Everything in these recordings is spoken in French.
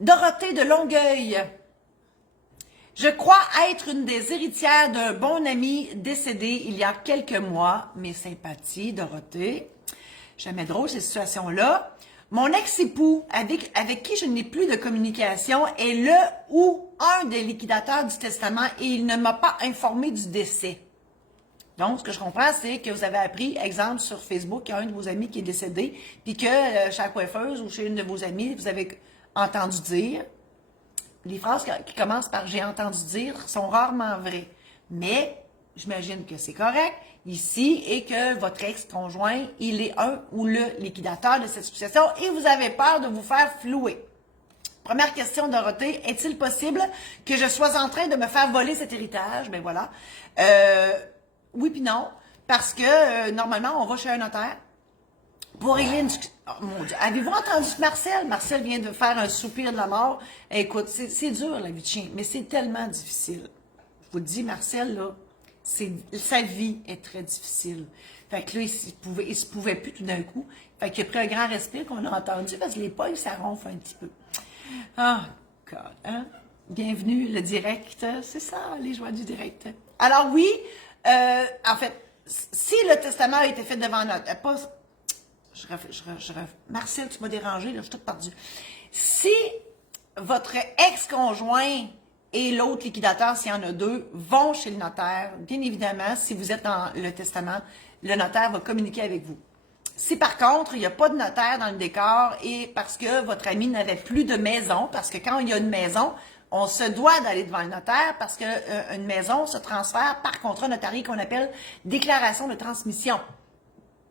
Dorothée de Longueuil. Je crois être une des héritières d'un bon ami décédé il y a quelques mois. Mes sympathies, Dorothée. Jamais drôle ces situations-là. Mon ex-époux, avec qui je n'ai plus de communication, est le ou un des liquidateurs du testament et il ne m'a pas informé du décès. Donc, ce que je comprends, c'est que vous avez appris, exemple, sur Facebook, qu'il y a un de vos amis qui est décédé, puis que chez la coiffeuse ou chez une de vos amies, vous avez entendu dire. Les phrases qui commencent par « j'ai entendu dire » sont rarement vraies. Mais, j'imagine que c'est correct ici et que votre ex-conjoint, il est un ou le liquidateur de cette succession et vous avez peur de vous faire flouer. Première question, Dorothée. Est-il possible que je sois en train de me faire voler cet héritage? Ben voilà. Oui puis non. Parce que, normalement, on va chez un notaire pour régler une... Oh, mon Dieu. Avez-vous entendu Marcel? Marcel vient de faire un soupir de la mort. Écoute, c'est dur, la vie de chien, mais c'est tellement difficile. Je vous le dis, Marcel, là, sa vie est très difficile. Fait que là, il se pouvait plus tout d'un coup. Fait qu'il a pris un grand respire qu'on a entendu parce que les poils, ça ronfle un petit peu. Oh, God, hein? Bienvenue, le direct. C'est ça, les joies du direct. Alors oui, en fait, si le testament a été fait devant notre... Marcel, tu m'as dérangé, là, je suis toute perdue. Si votre ex-conjoint et l'autre liquidateur, s'il y en a deux, vont chez le notaire, bien évidemment, si vous êtes dans le testament, le notaire va communiquer avec vous. Si par contre, il n'y a pas de notaire dans le décor et parce que votre ami n'avait plus de maison, parce que quand il y a une maison, on se doit d'aller devant le notaire parce qu'une maison se transfère par contrat notarié qu'on appelle déclaration de transmission.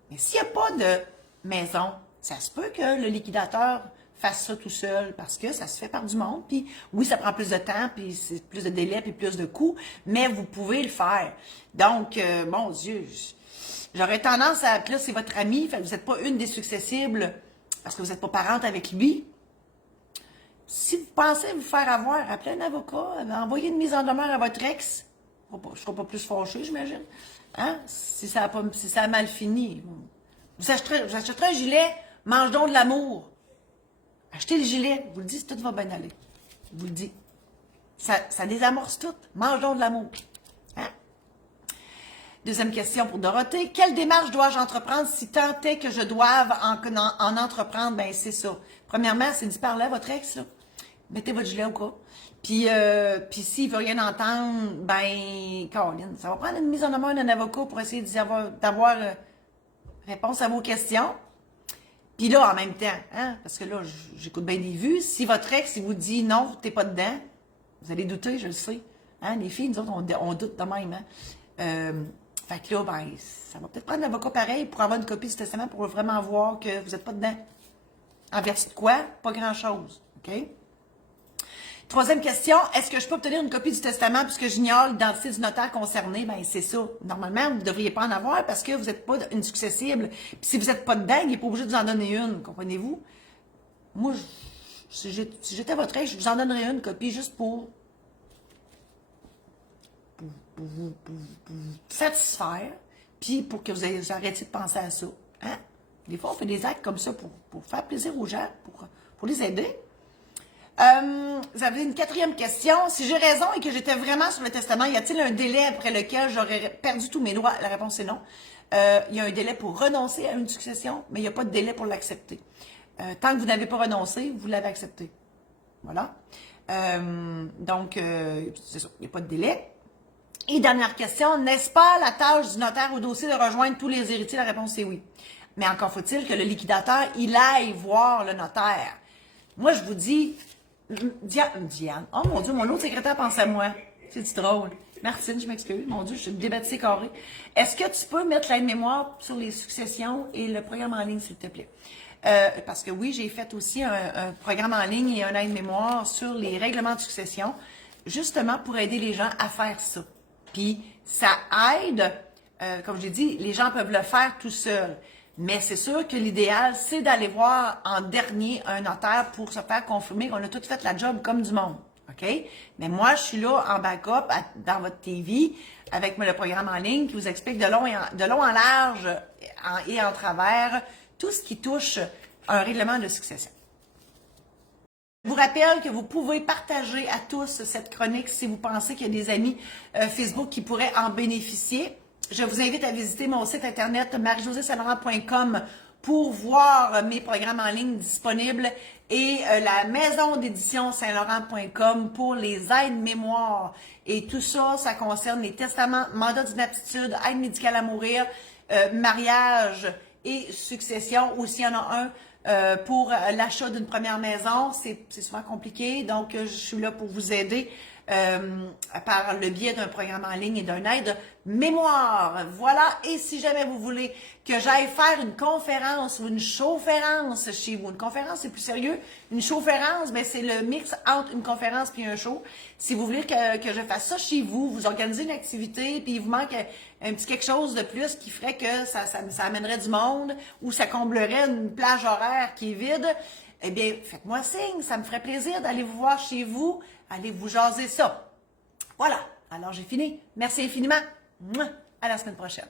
Mais s'il n'y a pas de maison, ça se peut que le liquidateur fasse ça tout seul parce que ça se fait par du monde. Puis oui, ça prend plus de temps, puis c'est plus de délai, puis plus de coûts, mais vous pouvez le faire. Donc, mon Dieu, j'aurais tendance à... Là, c'est votre ami, fait que vous n'êtes pas une des successibles parce que vous n'êtes pas parente avec lui. Si vous pensez vous faire avoir, appelez un avocat, envoyez une mise en demeure à votre ex. Je ne serai pas plus fâchée, j'imagine. Hein? Si ça a mal fini. Vous achèterez un gilet, mange donc de l'amour. Achetez le gilet, je vous le dis, tout va bien aller. Je vous le dis. Ça désamorce tout. Mange donc de l'amour. Hein? Deuxième question pour Dorothée. Quelle démarche dois-je entreprendre si tant est que je doive en entreprendre? Ben, c'est ça. Premièrement, c'est d'y parler à votre ex, là. Mettez votre gilet au cas. Puis s'il ne veut rien entendre, ben, Caroline, ça va prendre une mise en demeure d'un avocat pour essayer d'avoir réponse à vos questions. Puis là, en même temps, hein, parce que là, j'écoute bien des vues, si votre ex, il vous dit non, t'es pas dedans, vous allez douter, je le sais. Hein, les filles, nous autres, on doute de même. Hein. Fait que là, ben, ça va peut-être prendre l'avocat pareil pour avoir une copie du testament pour vraiment voir que vous n'êtes pas dedans. En vertu de quoi? Pas grand-chose. OK? Troisième question, est-ce que je peux obtenir une copie du testament puisque j'ignore l'identité du notaire concerné? Bien, c'est ça. Normalement, vous ne devriez pas en avoir parce que vous n'êtes pas une successible. Puis si vous n'êtes pas dedans, il n'est pas obligé de vous en donner une. Comprenez-vous? Moi, si j'étais votre ex, je vous en donnerais une copie juste pour vous satisfaire, puis pour que vous arrêtiez de penser à ça. Hein? Des fois, on fait des actes comme ça pour faire plaisir aux gens, pour les aider. Vous avez une quatrième question. Si j'ai raison et que j'étais vraiment sur le testament, y a-t-il un délai après lequel j'aurais perdu tous mes droits? La réponse est non. Il y a un délai pour renoncer à une succession, mais il n'y a pas de délai pour l'accepter. Tant que vous n'avez pas renoncé, vous l'avez accepté. Voilà. Donc, c'est ça. Il n'y a pas de délai. Et dernière question, n'est-ce pas la tâche du notaire au dossier de rejoindre tous les héritiers? La réponse est oui. Mais encore faut-il que le liquidateur, il aille voir le notaire. Moi, je vous dis... Diane. Oh mon Dieu, mon autre secrétaire pense à moi. C'est drôle. Martine, je m'excuse. Mon Dieu, je suis débattue carré. Est-ce que tu peux mettre l'aide-mémoire sur les successions et le programme en ligne, s'il te plaît? Parce que oui, j'ai fait aussi un programme en ligne et un aide-mémoire sur les règlements de succession, justement pour aider les gens à faire ça. Puis, ça aide, comme je l'ai dit, les gens peuvent le faire tout seuls. Mais c'est sûr que l'idéal, c'est d'aller voir en dernier un notaire pour se faire confirmer qu'on a tout fait la job comme du monde. OK? Mais moi, je suis là en backup dans votre TV avec le programme en ligne qui vous explique de long en large et en travers tout ce qui touche un règlement de succession. Je vous rappelle que vous pouvez partager à tous cette chronique si vous pensez qu'il y a des amis Facebook qui pourraient en bénéficier. Je vous invite à visiter mon site internet marijosésaint-laurent.com pour voir mes programmes en ligne disponibles et la maison d'édition saint-laurent.com pour les aides mémoires. Et tout ça, ça concerne les testaments, mandats d'inaptitude, aide médicale à mourir, mariage et succession, ou s'il y en a un pour l'achat d'une première maison. C'est souvent compliqué, donc je suis là pour vous aider par le biais d'un programme en ligne et d'un aide mémoire. Voilà, et si jamais vous voulez que j'aille faire une conférence ou une showférence chez vous, une conférence c'est plus sérieux, une showférence, ben c'est le mix entre une conférence et un show. Si vous voulez que je fasse ça chez vous, vous organisez une activité, puis il vous manque un petit quelque chose de plus qui ferait que ça amènerait du monde ou ça comblerait une plage horaire qui est vide, eh bien, faites-moi signe, ça me ferait plaisir d'aller vous voir chez vous, allez vous jaser ça. Voilà, alors j'ai fini. Merci infiniment. À la semaine prochaine.